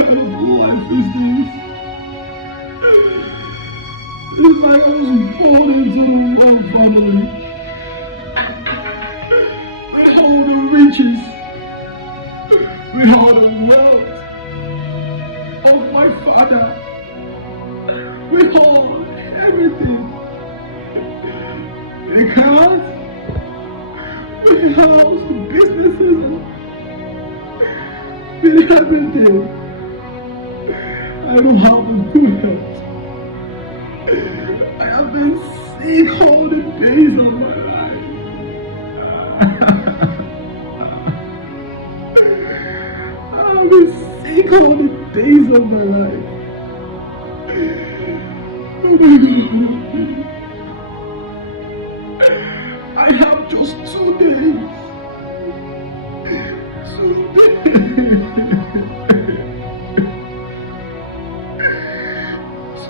kind of life is this? It's like I was born into the wrong family. With all the riches, with all the wealth of my father, with all everything. The cars, the house, the businesses, with everything. I don't have a good health. I have been sick all the days of my life. I have been sick all the days of my life. Oh my God. I have just 2 days. 2 days.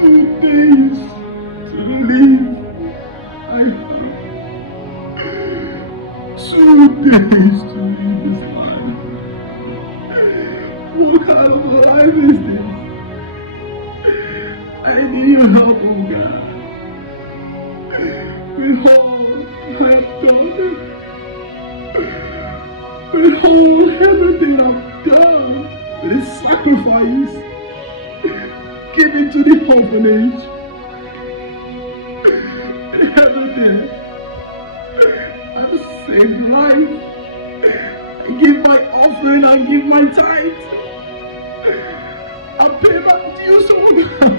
2 days to live. I have 2 days to live this life. What kind of life is this? I need your help, oh God. With all I've done, with all everything I've done, with the sacrifice given to the orphanage, and everything, I've saved life, I give my offering, I give my tithe, I pay my dues, oh God.